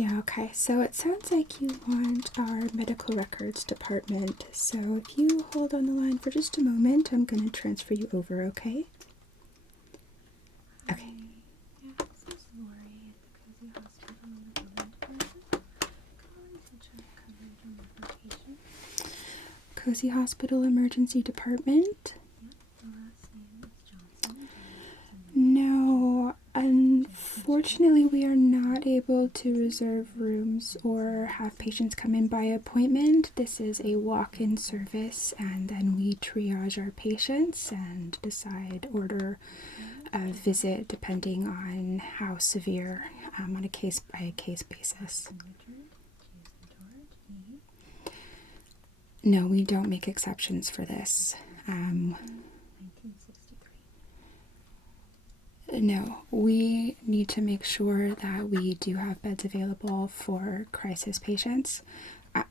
Yeah, okay. So it sounds like you want our medical records department. So if you hold on the line for just a moment, I'm going to transfer you over, okay? Okay. Yeah, this is Lori at the Cozy Hospital in the Penlight. Calling to check coverage on the patient. Cozy Hospital Emergency Department? Yep, the last name is Johnson. No, unfortunately we are not able to reserve rooms or have patients come in by appointment. This is a walk-in service, and then we triage our patients and order a visit depending on how severe, on a case-by-case basis. No, we don't make exceptions for this. 1963. No, we need to make sure that we do have beds available for crisis patients. I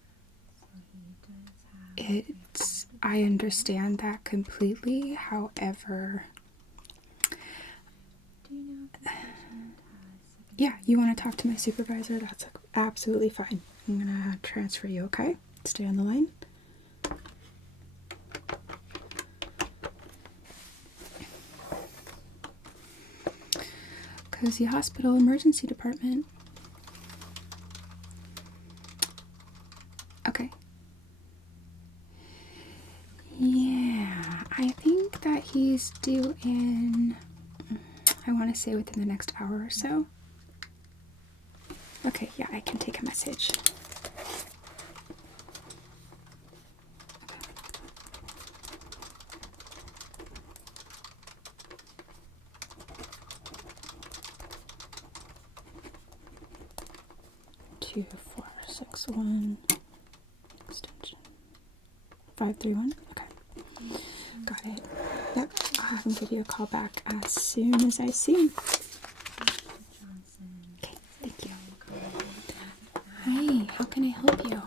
understand that completely. However, Do you know if the patient has yeah, you want to talk to my supervisor? That's absolutely fine. I'm gonna transfer you, okay? Stay on the line. Cozy Hospital Emergency Department. Okay. Yeah, I think that he's due in, I want to say within the next hour or so. Okay, yeah, I can take a message. Okay. 2461 extension 531. Okay, got it. Yep, I'll have him give you a call back as soon as I see him. Okay, thank you. Hi, how can I help you?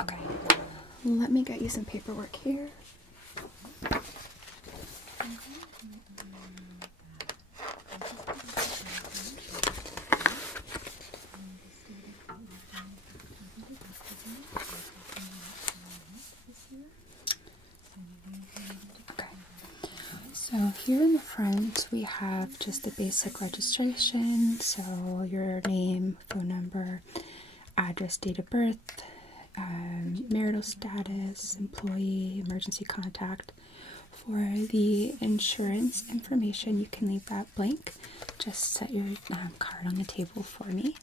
Okay, let me get you some paperwork here. So here in the front we have just the basic registration, so your name, phone number, address, date of birth, marital status, employee, emergency contact. For the insurance information, you can leave that blank. Just set your card on the table for me.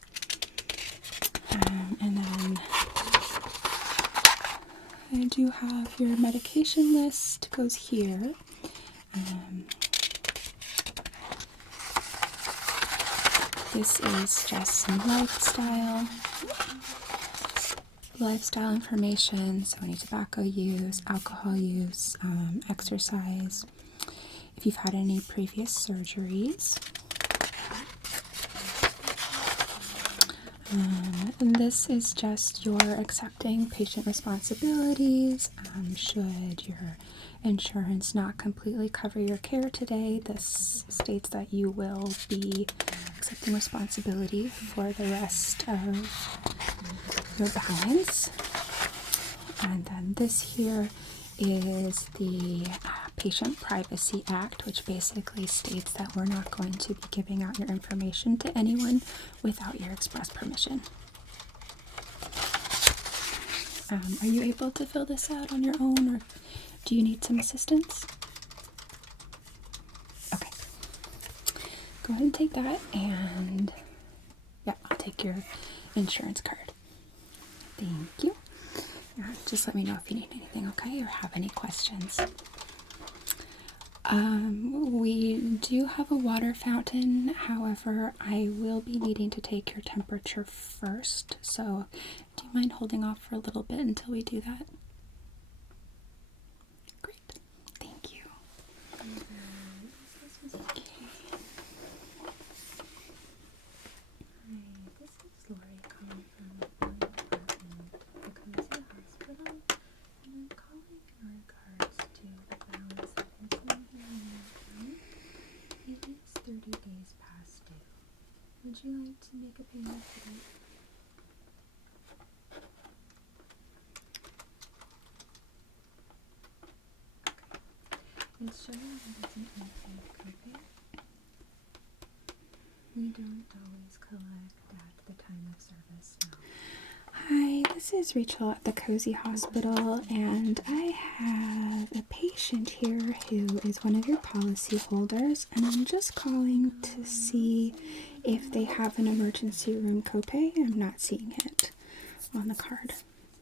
And then I do have your medication list, goes here. This is just some lifestyle information, so any tobacco use, alcohol use, exercise, if you've had any previous surgeries. And this is just your accepting patient responsibilities. Should your insurance not completely cover your care today, this states that you will be accepting responsibility for the rest of your balance. And then this here is the Patient Privacy Act, which basically states that we're not going to be giving out your information to anyone without your express permission. Are you able to fill this out on your own, or do you need some assistance? Okay. Go ahead and take that, and yeah, I'll take your insurance card. Thank you. Just let me know if you need anything, okay, or have any questions. We do have a water fountain, however, I will be needing to take your temperature first, so do you mind holding off for a little bit until we do that? Great, thank you. Okay. Hi, this is Lori calling from the department of the Cozy Hospital, and I'm calling in regards to the balance that is in here in your account. It is 30 days past due. Would Would you like to make a payment today? Okay. It's showing that it's an unpaid copay. We don't always collect at the time of service now. Hi, this is Rachel at the Cozy Hospital, and I have a patient here who is one of your policy holders, and I'm just calling to see if they have an emergency room copay. I'm not seeing it on the card.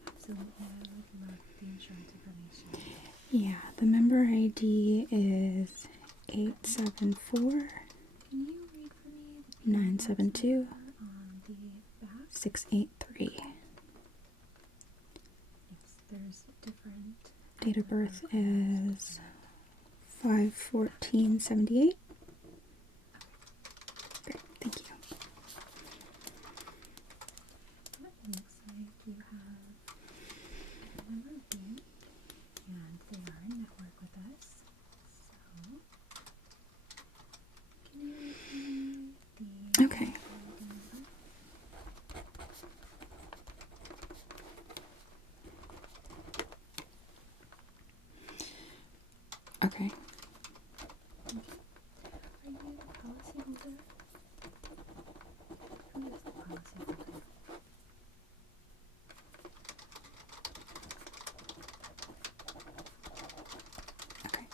Absolutely, I would love the insurance information. Yeah, the member ID is 874 Can you read for me the 972 on the back? 683. Yes, there's different. Date of birth is 5/14/78. Great, thank you. It looks like you have a member of Lymph, and they are in network with us. So, can you read for me the Okay. number? Okay. Are you the policy holder? Who is the policy holder? Okay.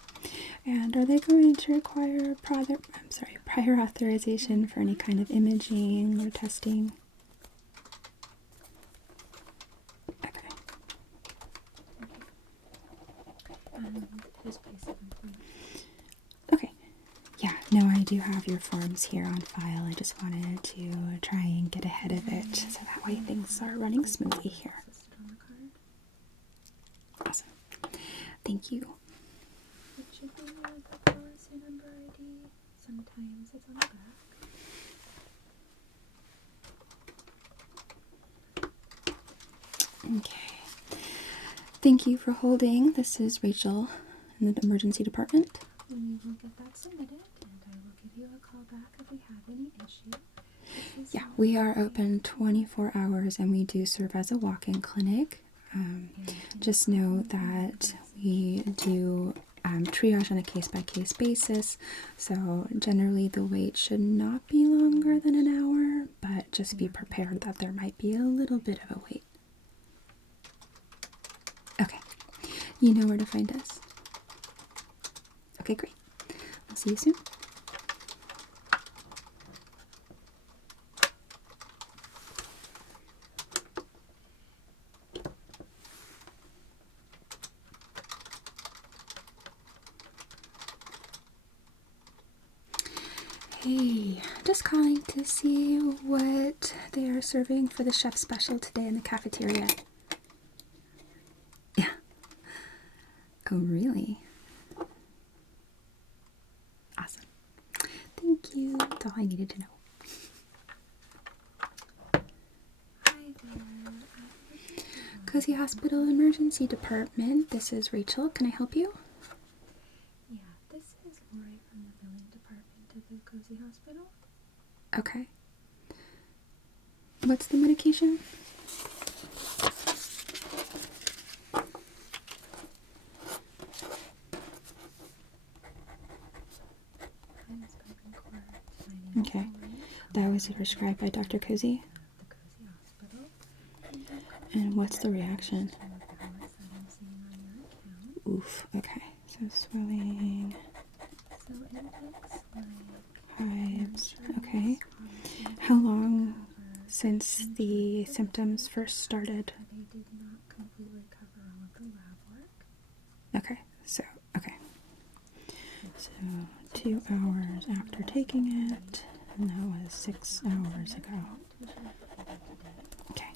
And are they going to require prior authorization for any kind of imaging or testing? Okay. His place of employment. Okay. Yeah, no, I do have your forms here on file. I just wanted to try and get ahead of it so that way things are running smoothly here. Listed on the card. Awesome. Thank you. It should be the policy number ID. Sometimes it's on the back. Okay. Thank you for holding. This is Rachel in the emergency department. We will get that submitted, and I will give you a call back if we have any issue. Yeah, we are open 24 hours and we do serve as a walk-in clinic. Just know that we do triage on a case-by-case basis, so generally the wait should not be longer than an hour, but just be prepared that there might be a little bit of a wait. Okay, you know where to find us. Okay, great. I'll see you soon. Hey, just calling to see what they are serving for the chef special today in the cafeteria. Yeah. Oh, really? Awesome. Thank you. That's all I needed to know. Hi there. Cozy Hospital Emergency Department. This is Rachel. Can I help you? Yeah, this is Lori from the billing department of the Cozy Hospital. Okay. What's the medication? Okay. That was prescribed by Dr. Cozy. The Cozy Hospital. And what's the reaction? Some of the balance that I'm seeing on your account. Oof. Okay. So swelling, So it looks like hives. Okay. How long since the symptoms first started? they did not completely cover all of the lab work. Okay. So 2 hours after taking it, and that was 6 hours ago. Okay.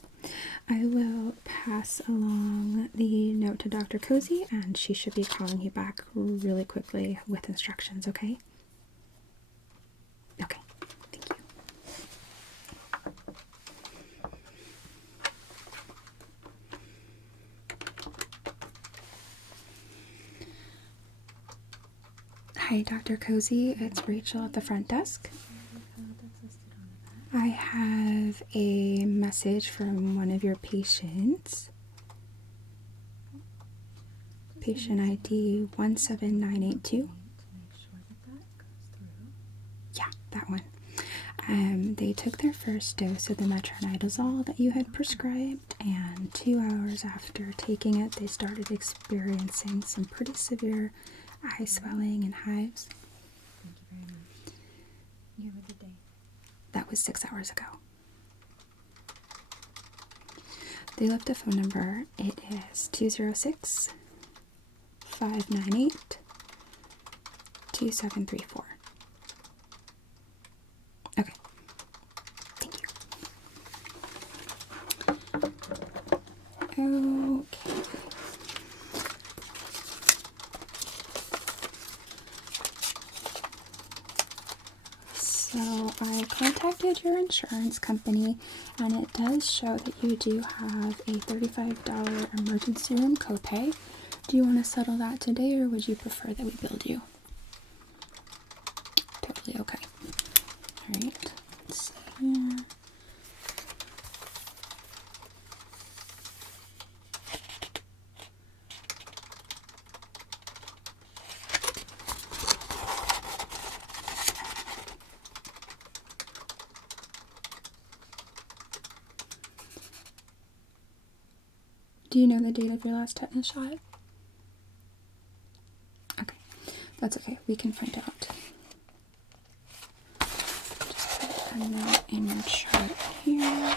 I will pass along the note to Dr. Cozy, and she should be calling you back really quickly with instructions, okay? Okay. Thank you. Hi, Dr. Cozy. It's Rachel at the front desk. That's listed on the back. I have a message from one of your patients. Patient ID 17982. To make sure that goes through. Yeah, that one. They took their first dose of the metronidazole that you had prescribed, and 2 hours after taking it, they started experiencing some pretty severe eye swelling and hives. Thank you very much. You have a good day. That was 6 hours ago. They left a phone number. It is 206-598-2734. Okay. Thank you. Okay. So I contacted your insurance company, and it does show that you do have a $35 emergency room copay. Do you want to settle that today, or would you prefer that we billed you? Totally okay. All right. Let's see here. Do you know the date of your last tetanus shot? Okay, that's okay. We can find out. Just put a note in your chart here.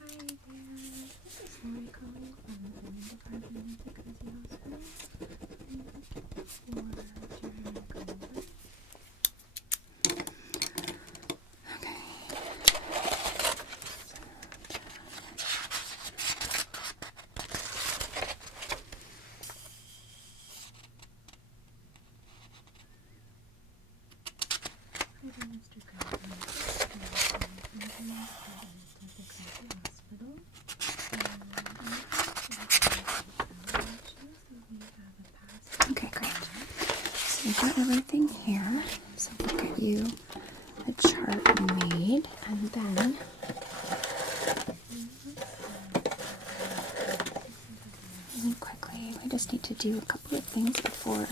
Hi there. This is Lori calling from the Women Department at the Cozy Hospital. I'm looking for Jeremy Culver. Okay. Hi there, Mr. Culver. I'm calling from the Women Department at the Cozy Hospital. Okay, great. So we've got everything here. So we'll get you a chart made, and then really quickly, we just need to do a couple of things before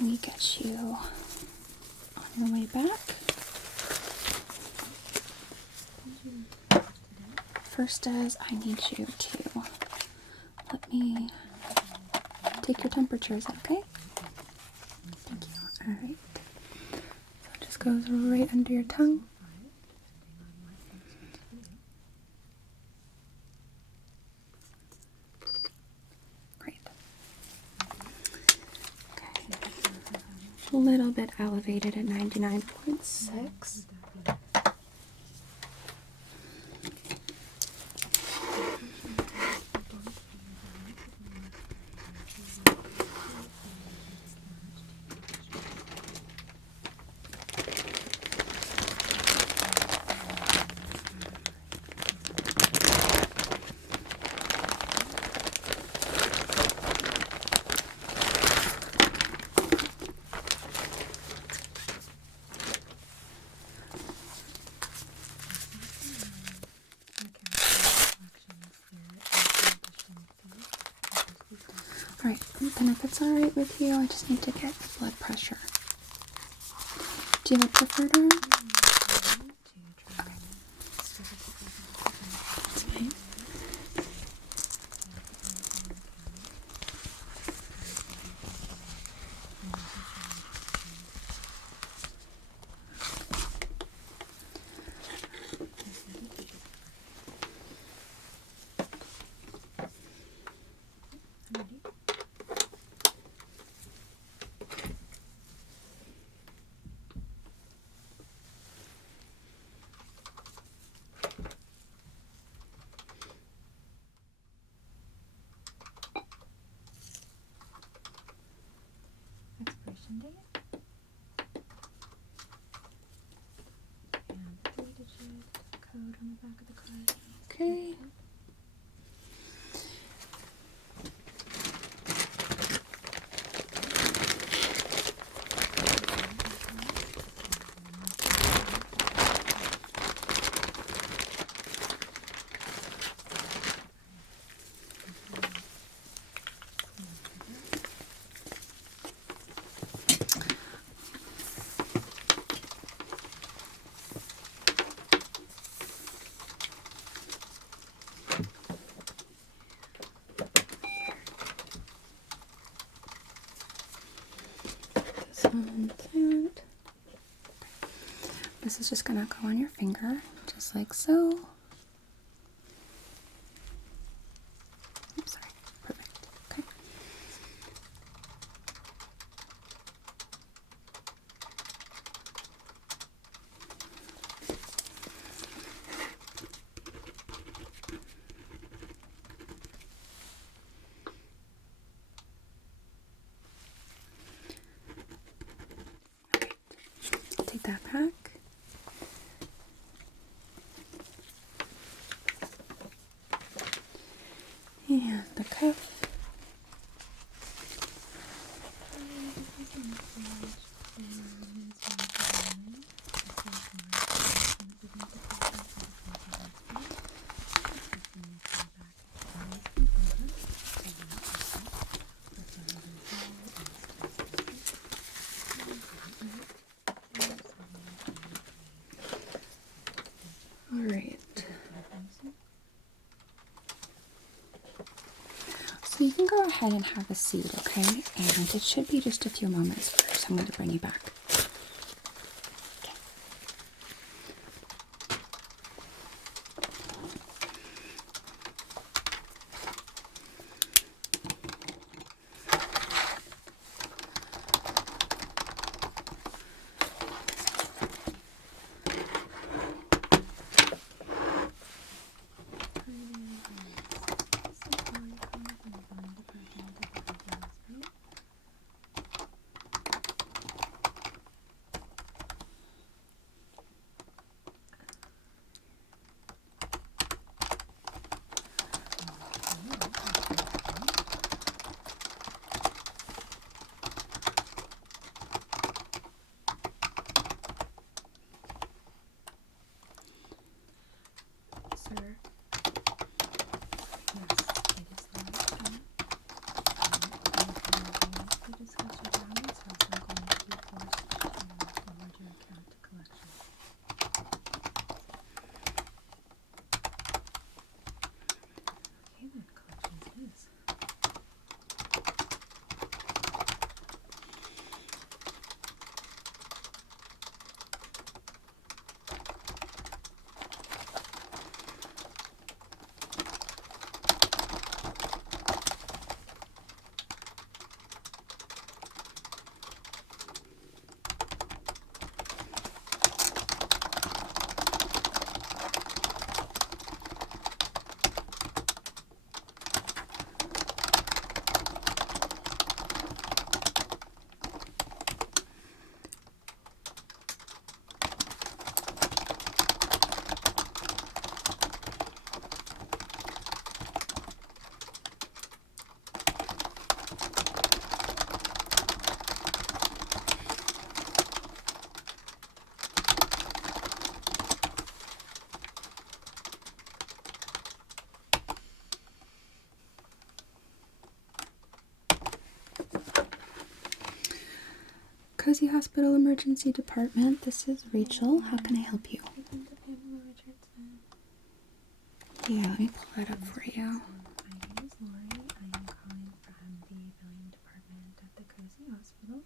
we get you on your way back. First is I need you to let me take your temperature. Is that okay? Thank you. Alright. So it just goes right under your tongue. Great. Okay. A little bit elevated at 99.6. Alright, then if it's alright with you, I just need to get your blood pressure. Do you have a preferred arm? That's fine. Expiration date. And the 3-digit code on the back of the card. Okay. This is just going to go on your finger, just like so. Oops, sorry. Perfect. Okay. Take that back. And the cuff. All right. So you can go ahead and have a seat, okay? And it should be just a few moments for someone to bring you back. Cozy Hospital Emergency Department. This is Rachel. How can I help you? Yeah, let me pull that up for you. My name is Lori. I am calling from the billing department at the Cozy Hospital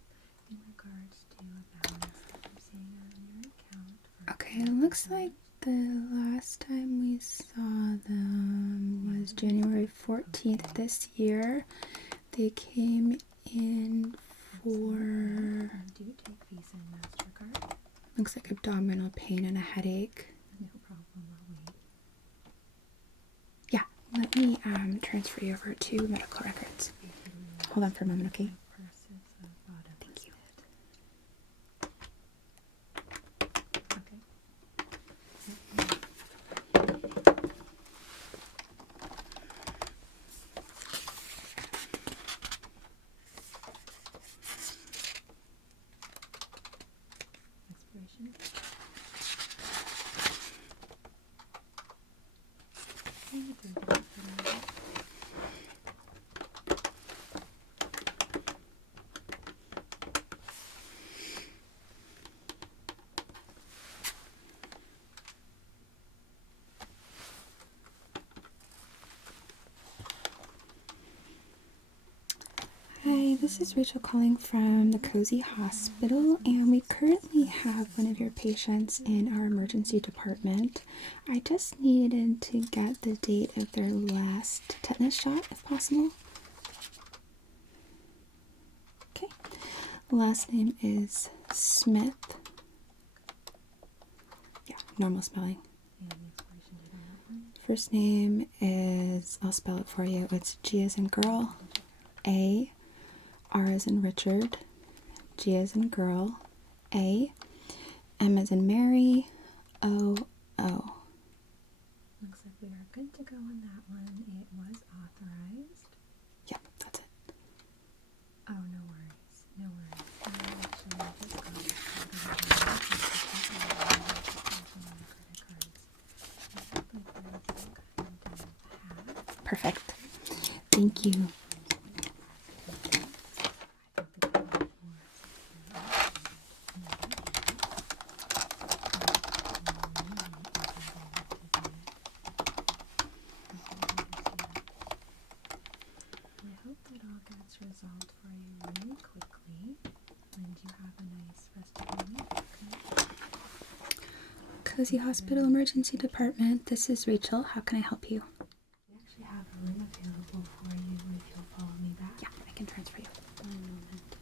in regards to a balance that I'm seeing on your account. Okay, it looks like the last time we saw them was January 14th this year. They came in for, Do you take Visa and MasterCard? looks like abdominal pain and a headache. No problem, I'll wait. Yeah, let me transfer you over to medical records. Hold on for a moment, okay? Thank you. Expiration. Hi, This is Rachel calling from the Cozy Hospital, and we currently have one of your patients in our emergency department. I just needed to get the date of their last tetanus shot, if possible. Okay. The last name is Smith. Yeah, normal spelling. First name is, I'll spell it for you, it's G as in girl, A, R as in Richard, G as in girl, A, M as in Mary, O, O. Looks like we are good to go on that one. It was authorized. Yep, that's it. Oh, no worries. No worries. I actually just got it. Perfect. Thank you. Resolved for you really quickly, and you have a nice rest of the week. Cozy Hospital Emergency Department. This is Rachel. How can I help you? We actually have a room available for you if you'll follow me back. Yeah, I can transfer you. One moment.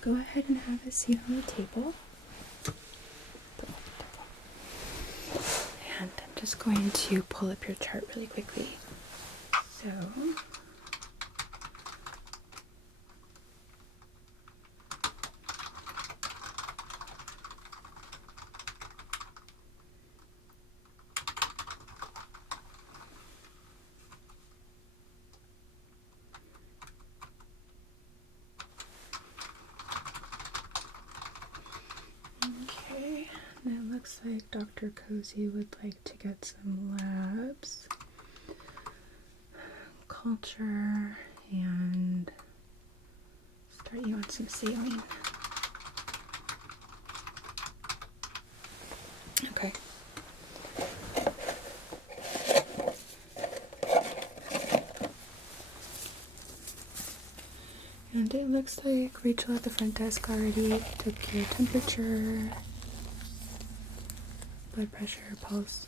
Go ahead and have a seat on the table. And I'm just going to pull up your chart really quickly. So, okay, and it looks like Dr. Cozy would like to get some labs, culture, and start you on some saline. Okay. And it looks like Rachel at the front desk already took your temperature, blood pressure, pulse.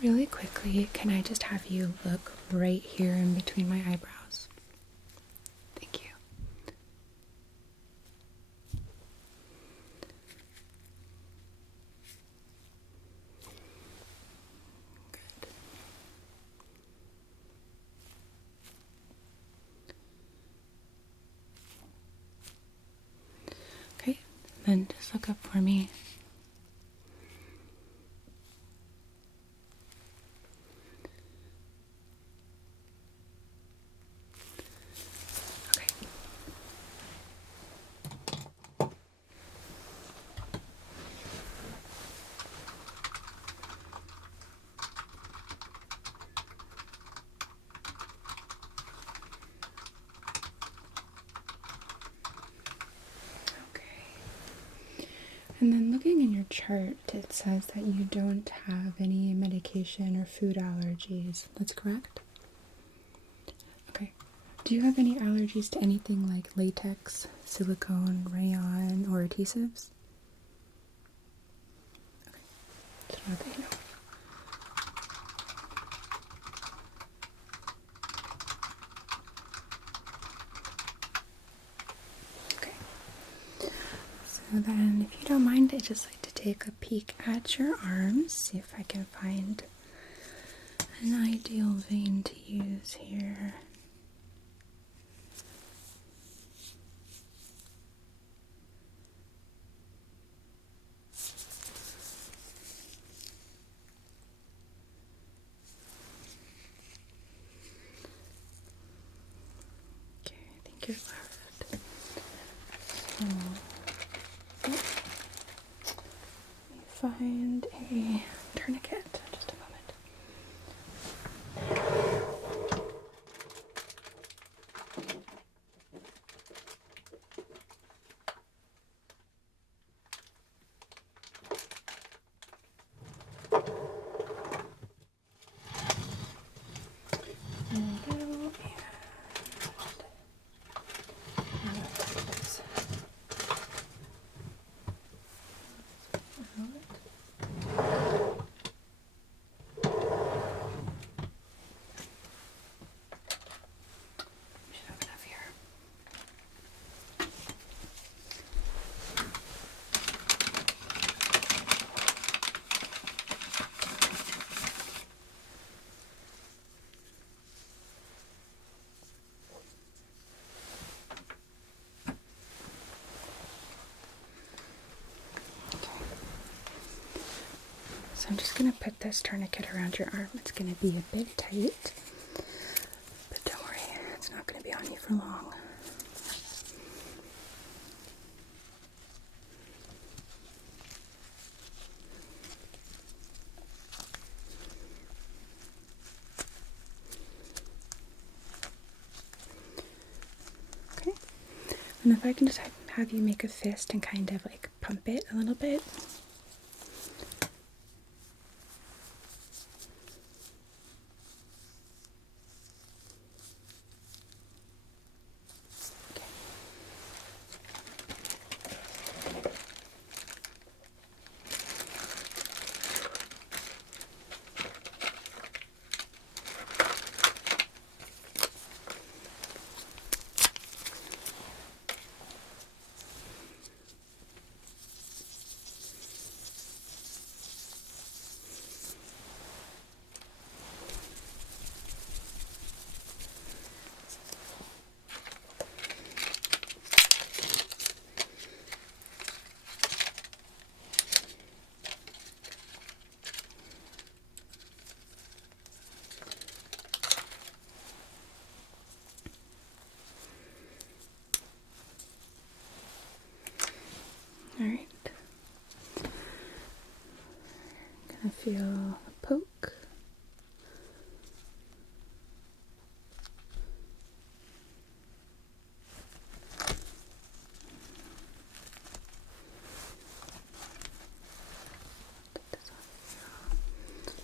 Really quickly, can I just have you look right here in between my eyebrows? Thank you. Good. Okay, then just look up for me. And then looking in your chart, it says that you don't have any medication or food allergies. That's correct? Okay. Do you have any allergies to anything like latex, silicone, rayon, or adhesives? Okay. Just want to let you know. So then, if you don't mind, I'd just like to take a peek at your arms, see if I can find an ideal vein to use here. Okay, I think you're left. So, let me find a tourniquet. There we go. And we should have enough here. So I'm just going to put this tourniquet around your arm. It's going to be a bit tight, but don't worry, it's not going to be on you for long. Okay, and if I can just have you make a fist and kind of like pump it a little bit. All right. Gonna feel a poke. Get this off here.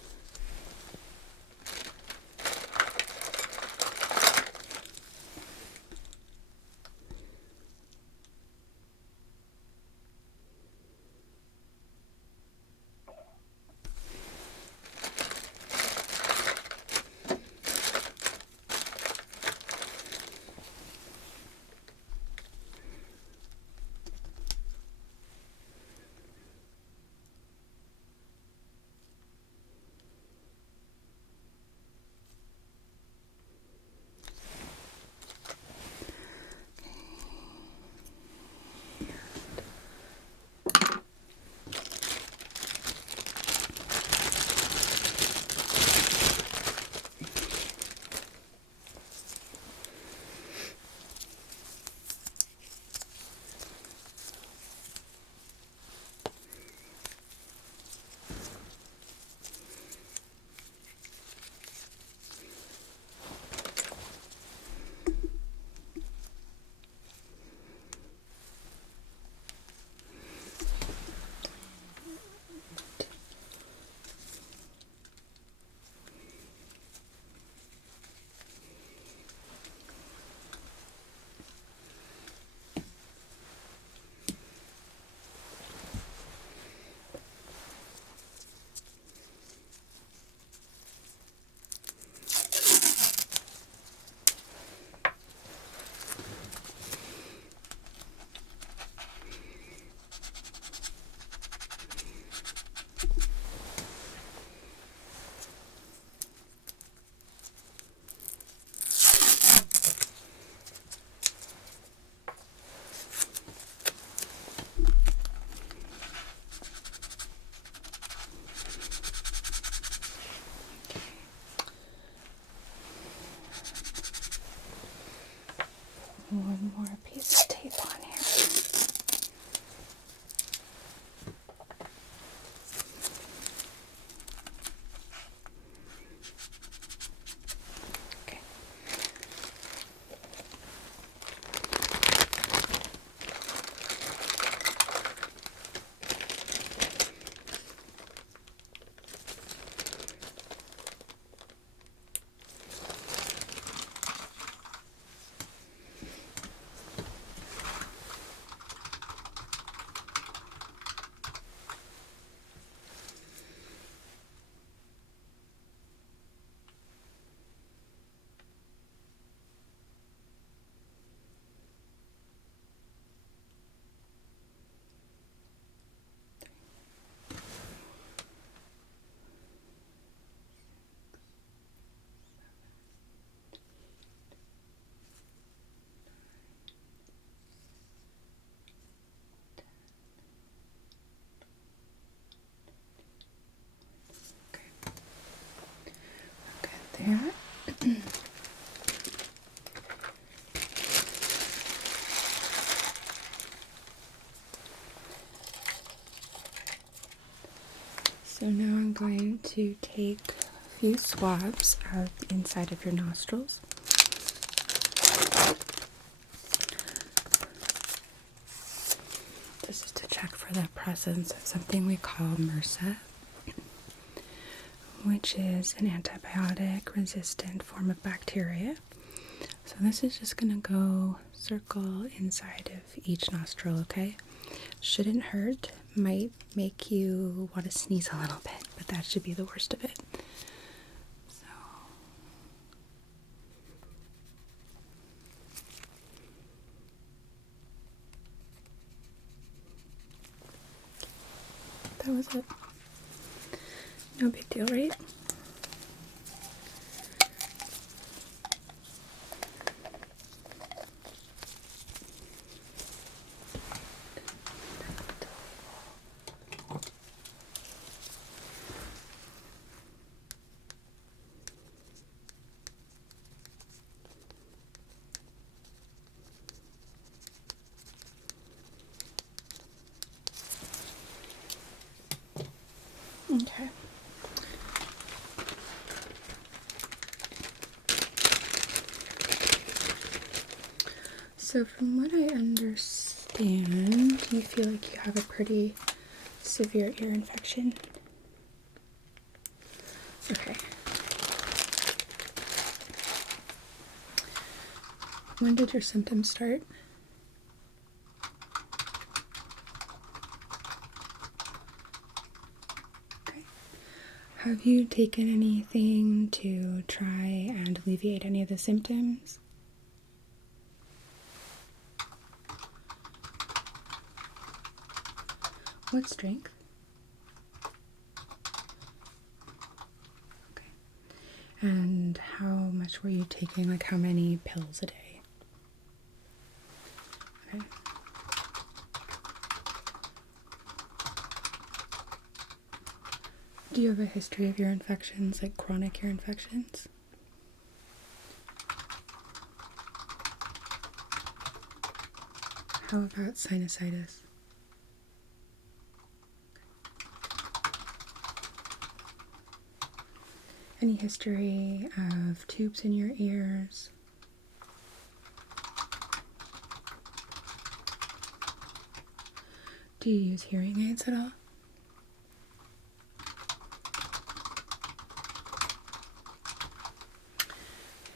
going to take a few swabs out the inside of your nostrils. This is to check for the presence of something we call MRSA, which is an antibiotic-resistant form of bacteria. So this is just going to go circle inside of each nostril, okay? Shouldn't hurt, might make you want to sneeze a little bit, but that should be the worst of it. So that was it. No big deal, right? Okay. So from what I understand, you feel like you have a pretty severe ear infection. Okay. When did your symptoms start? Okay. Have you taken anything to try and alleviate any of the symptoms? What strength? Okay. And how much were you taking? Like how many pills a day? Okay. Do you have a history of ear infections, like chronic ear infections? How about sinusitis? Any history of tubes in your ears? Do you use hearing aids at all?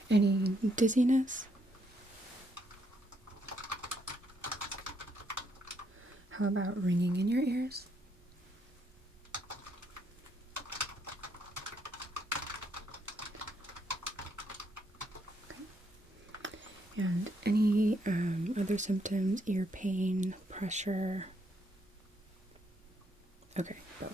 Any dizziness? How about ringing in your ears? And any other symptoms, ear pain, pressure? Okay, both.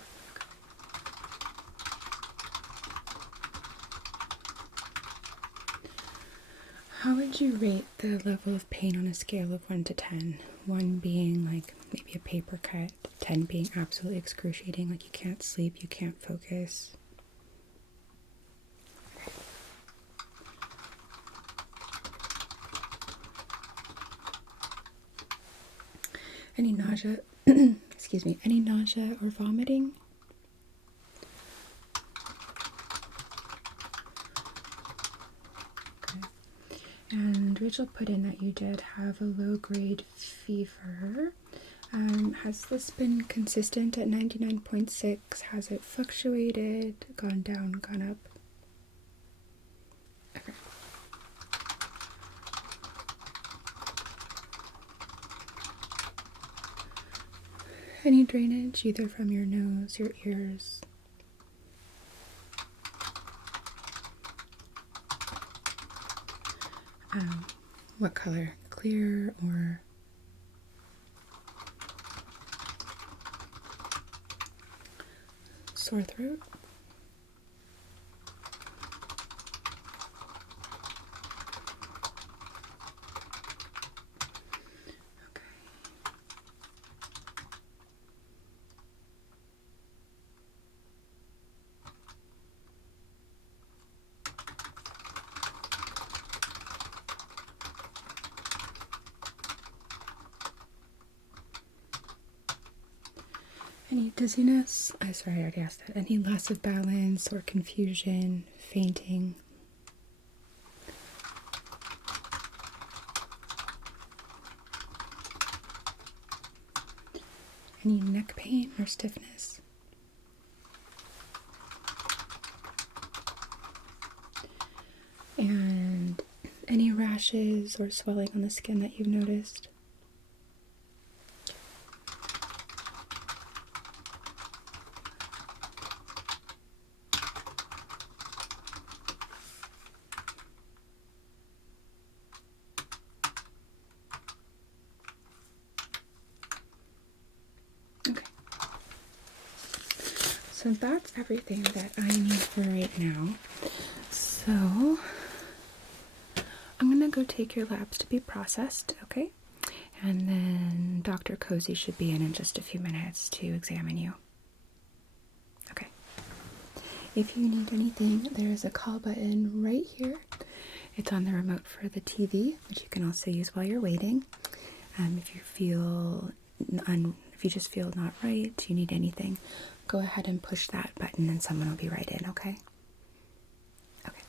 How would you rate the level of pain on a scale of 1 to 10? 1 being like maybe a paper cut, 10 being absolutely excruciating, like you can't sleep, you can't focus. Any nausea, excuse me, any nausea or vomiting? Okay. And Rachel put in that you did have a low-grade fever. Has this been consistent at 99.6? Has it fluctuated, gone down, gone up? Okay. Any drainage, either from your nose, your ears? What color? Clear or sore throat? Okay. Any dizziness? Sorry, I already asked that. Any loss of balance or confusion, fainting? Any neck pain or stiffness? And any rashes or swelling on the skin that you've noticed? Okay. So that's everything that I need for right now. So I'm gonna go take your labs to be processed, okay? And then Dr. Cozy should be in just a few minutes to examine you. Okay. If you need anything, there's a call button right here. It's on the remote for the TV, which you can also use while you're waiting. If you just feel not right, you need anything, go ahead and push that button and someone will be right in, okay? Okay.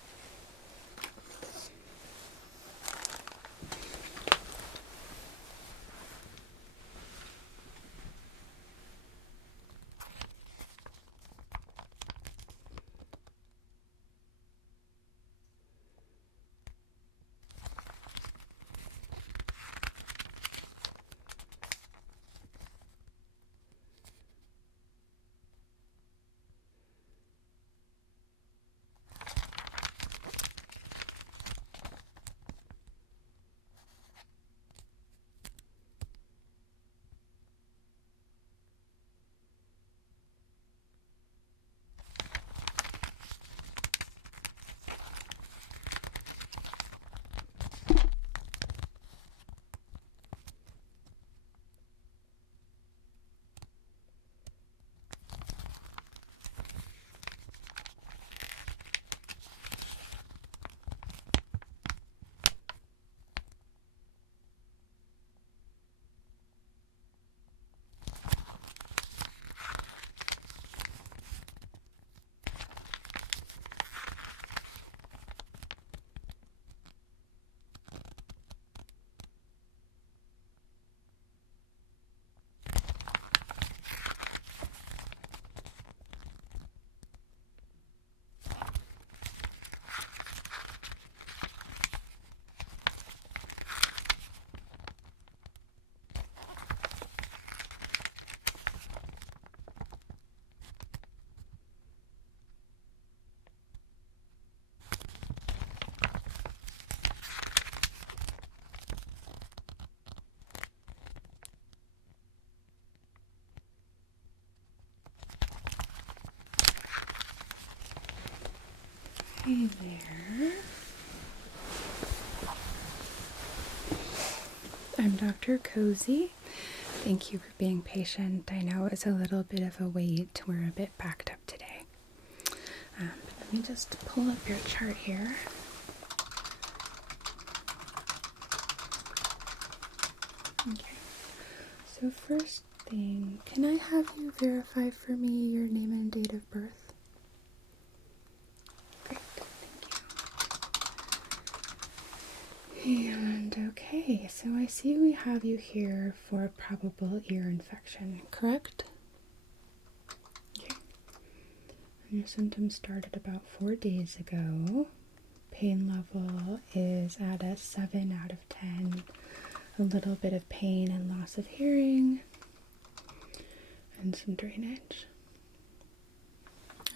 Hey there. I'm Dr. Cozy. Thank you for being patient. I know it's a little bit of a wait. We're a bit backed up today. But let me just pull up your chart here. Okay. So first thing, can I have you verify for me your name and date of birth? Great, thank you. And okay, so I see we have you here for a probable ear infection, correct? Okay. And your symptoms started about 4 days ago. Pain level is at a 7 out of 10. A little bit of pain and loss of hearing, and some drainage.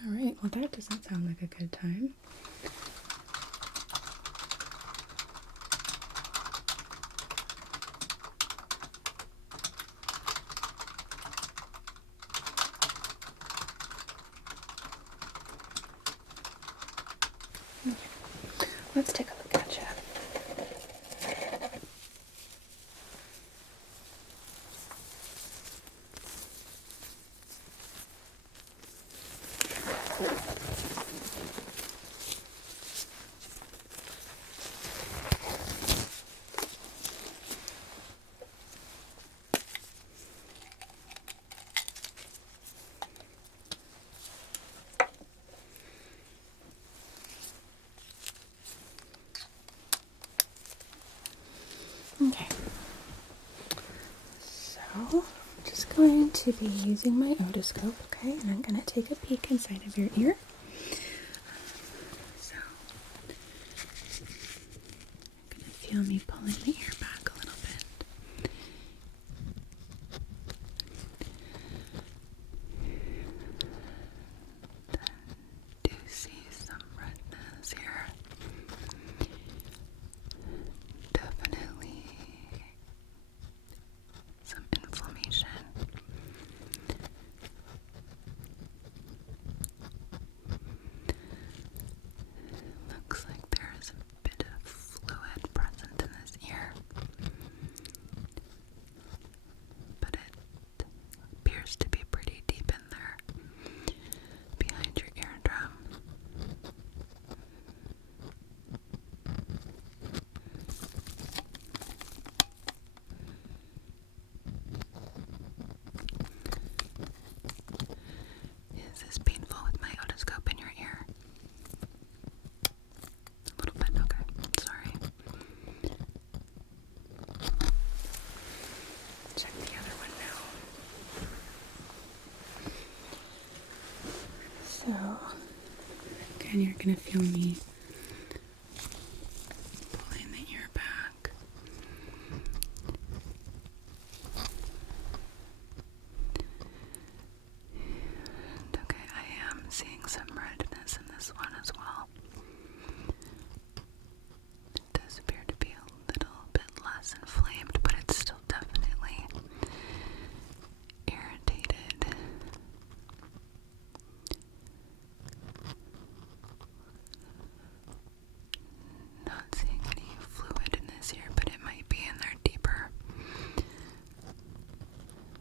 Alright, well that doesn't sound like a good time. Okay. Let's take a look at you. going to be using my otoscope, okay? And I'm going to take a peek inside of your ear. So, you're going to feel me pulling the ear back a little bit. Do see some redness here. Definitely some inflammation. Looks like there is a bit of fluid present in this ear, but it appears to be pretty deep in there, behind your eardrum. Is this painful with my otoscope in your ear? A little bit, okay. Sorry. Check the other one now. So, again, you're going to feel me pulling the ear back. And okay, I am seeing some redness in this one as well. It does appear to be a little bit less inflamed, but it's still definitely irritated. Not seeing any fluid in this ear, but it might be in there deeper.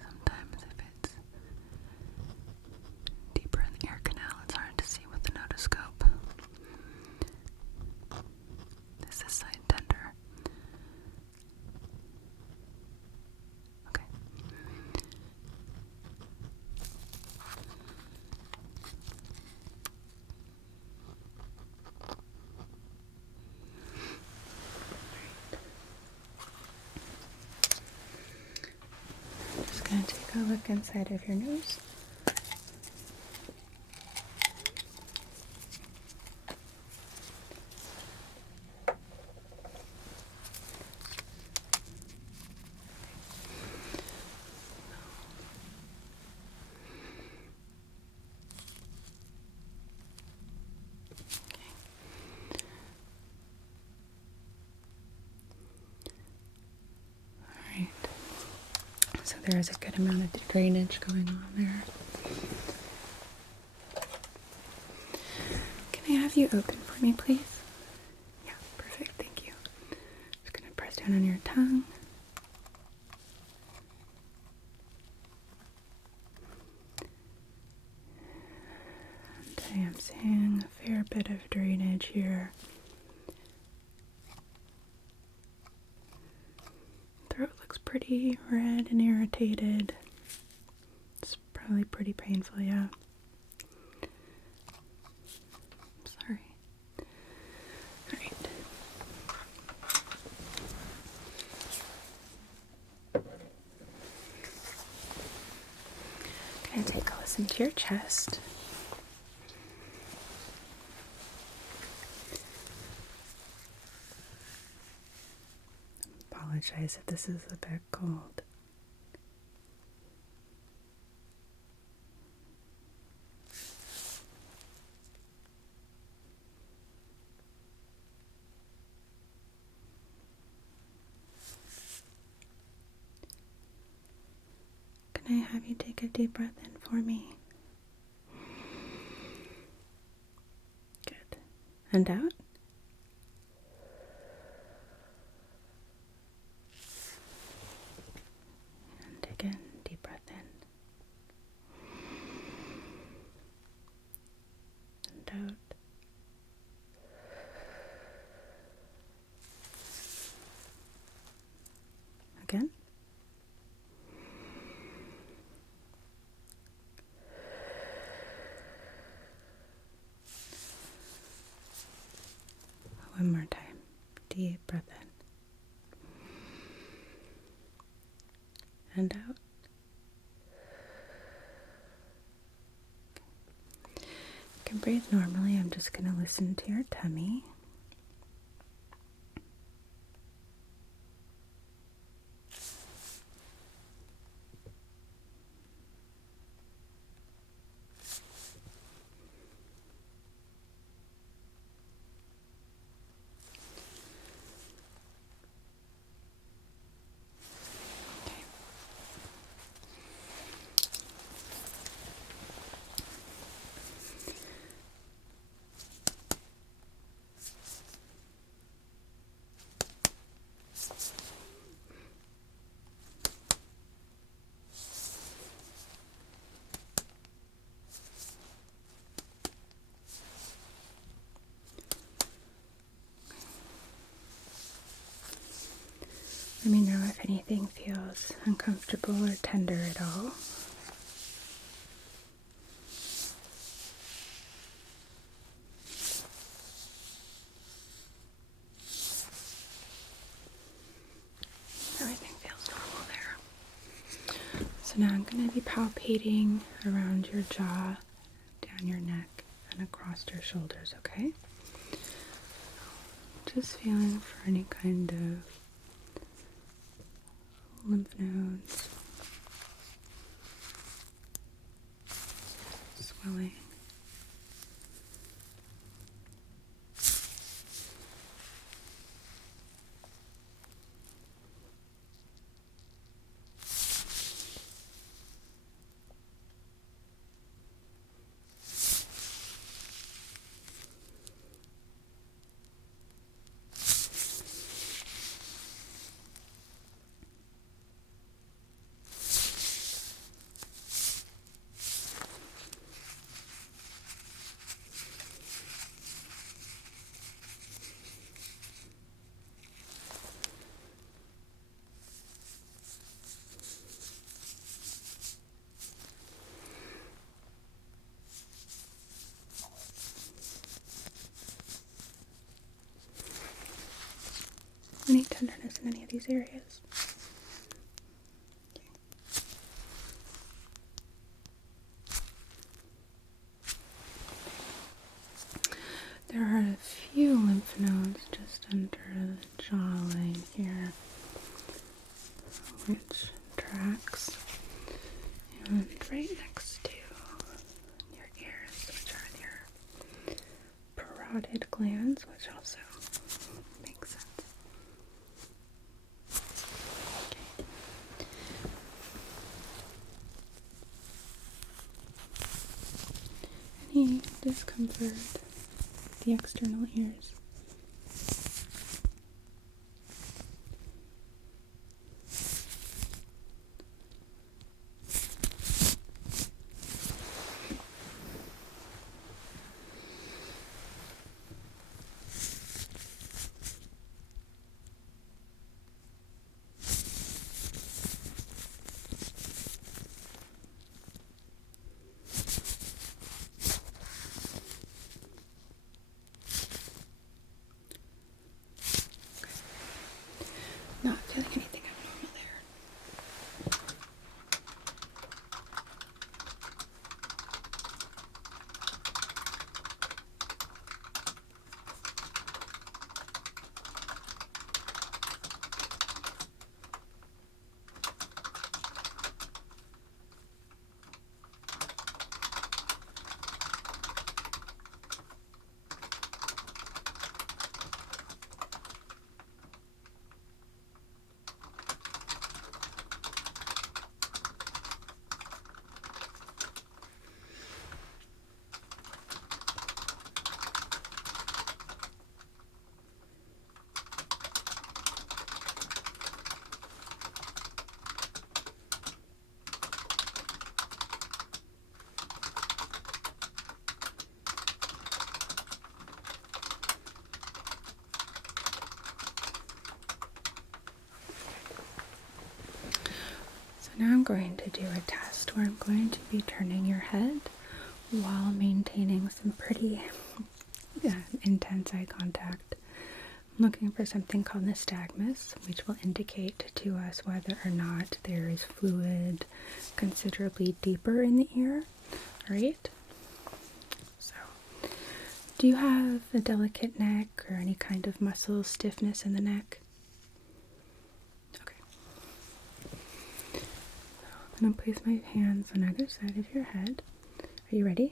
Sometimes if it's deeper in the ear canal, it's hard to see with an otoscope. Is this side tender? Okay. Just gonna take a look inside of your nose. Alright. So there is a good amount of drainage going on there. Can I have you open for me, please? Yeah, perfect, thank you. Just gonna press down on your tongue. And I am seeing a fair bit of drainage here. Throat looks pretty red and irritated. It's probably pretty painful, yeah. Sorry. Alright. Gonna take a listen to your chest. Apologize if this is a bit cold. Can I have you take a deep breath in for me? Good. And out. And again, deep breath in. And out. Again. One more time. Deep breath in. And out. can breathe normally. I'm just going to listen to your tummy. Let me know if anything feels uncomfortable or tender at all. Everything feels normal there. So now I'm going to be palpating around your jaw, down your neck, and across your shoulders, okay? Just feeling for any kind of lymph nodes, swelling. Any tenderness in any of these areas? There are a few lymph nodes just under the jawline here, which tracks, and right next to your ears, which are your parotid glands, which also makes sense. Any discomfort with the external ears? Not feeling anything abnormal there. Now I'm going to do a test where I'm going to be turning your head while maintaining some pretty intense eye contact. I'm looking for something called nystagmus, which will indicate to us whether or not there is fluid considerably deeper in the ear. Alright? So Do you have a delicate neck or any kind of muscle stiffness in the neck? Okay. I'm going to place my hands on either side of your head. Are you ready?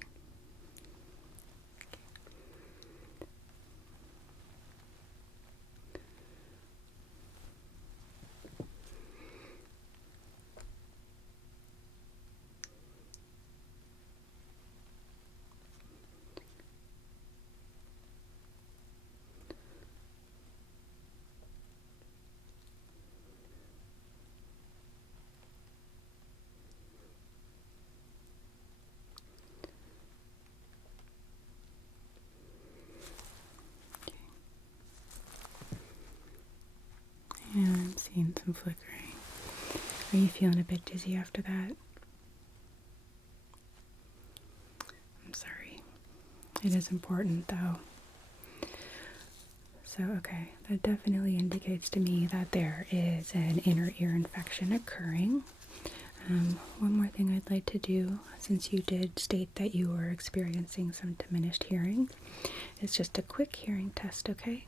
And I'm seeing some flickering. Are you feeling a bit dizzy after that? I'm sorry. It is important though. So, okay, that definitely indicates to me that there is an inner ear infection occurring. One more thing I'd like to do, since you did state that you were experiencing some diminished hearing, is just a quick hearing test, okay?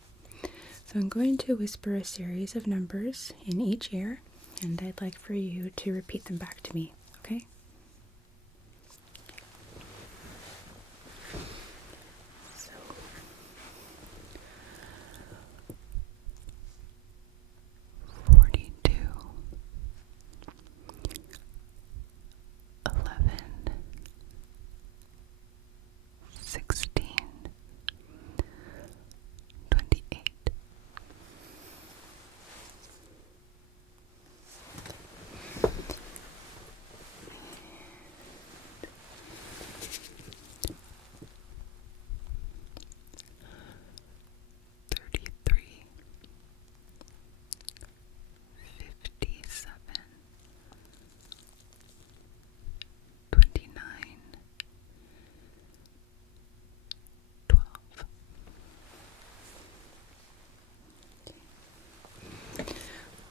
So I'm going to whisper a series of numbers in each ear, and I'd like for you to repeat them back to me, okay? So, 42, 11, 16, 28. Thirty-three, 57, 29, 12.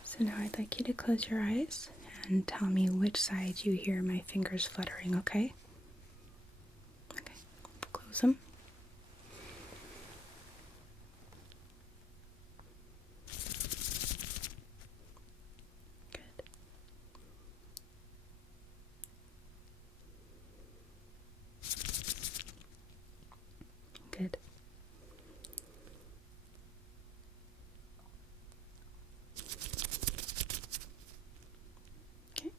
So now I'd like you to close your eyes and tell me which side you hear my fingers fluttering, okay? Okay, close them. Good. Good. Okay.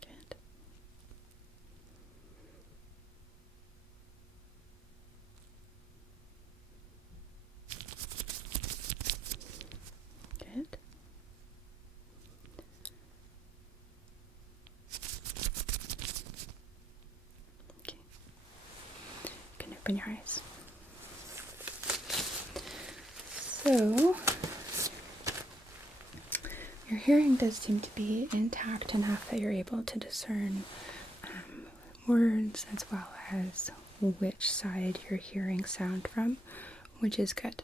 Good. Good. Okay. You can open your eyes. So, your hearing does seem to be intact enough that you're able to discern words as well as which side you're hearing sound from, which is good.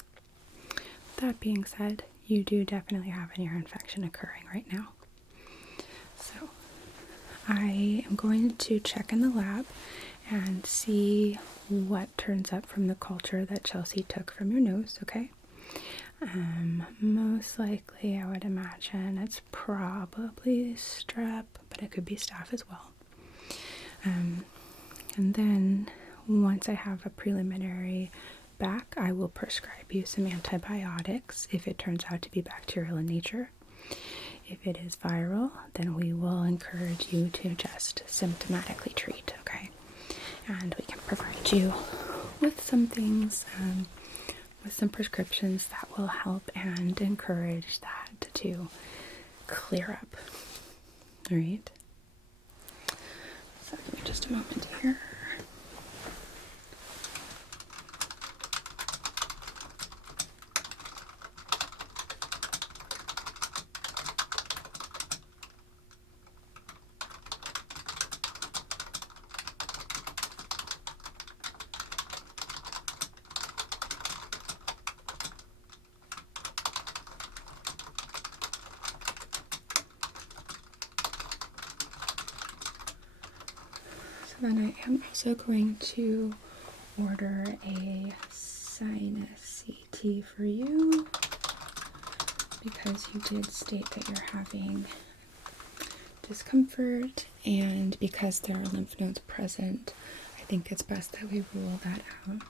That being said, you do definitely have an ear infection occurring right now. So, I am going to check in the lab and see what turns up from the culture that Chelsea took from your nose, okay? Most likely, I would imagine it's probably strep, but it could be staph as well. And then, once I have a preliminary back, I will prescribe you some antibiotics if it turns out to be bacterial in nature. If it is viral, then we will encourage you to just symptomatically treat, okay? And we can provide you with some things, with some prescriptions that will help and encourage that to clear up. All right? So give me just a moment here. Then I am also going to order a sinus CT for you because you did state that you're having discomfort, and because there are lymph nodes present, I think it's best that we rule that out.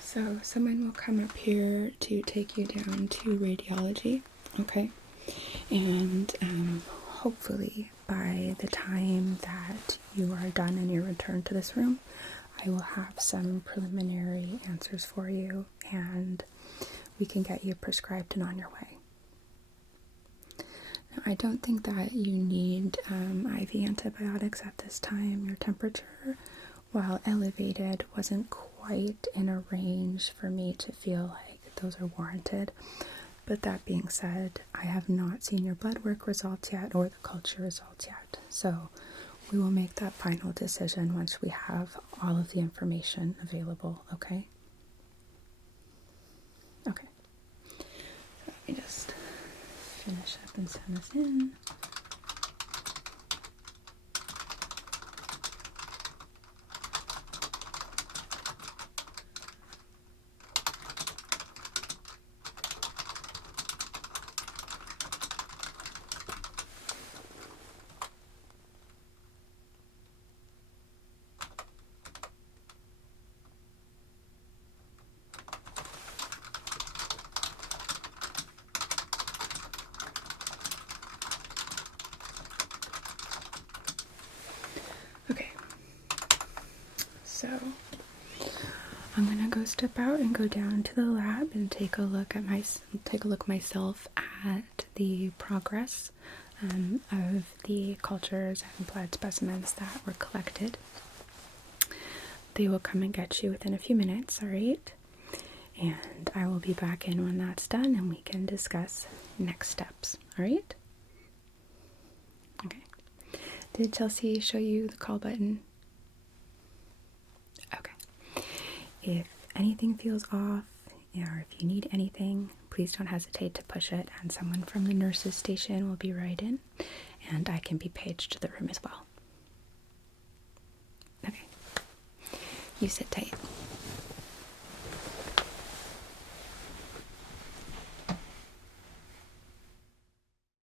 So someone will come up here to take you down to radiology, okay? And hopefully by the time that you are done and you return to this room, I will have some preliminary answers for you, and we can get you prescribed and on your way. Now, I don't think that you need IV antibiotics at this time. Your temperature, while elevated, wasn't quite in a range for me to feel like those are warranted. But that being said, I have not seen your blood work results yet or the culture results yet. So we will make that final decision once we have all of the information available, okay? Okay. So let me just finish up and send this in. Okay, so I'm gonna go step out and go down to the lab and take a look myself at the progress of the cultures and blood specimens that were collected. They will come and get you within a few minutes, alright? And I will be back in when that's done and we can discuss next steps, alright? Okay. Did Chelsea show you the call button? Okay. If anything feels off, or if you need anything, please don't hesitate to push it, and someone from the nurses station will be right in, and I can be paged to the room as well. Okay. You sit tight.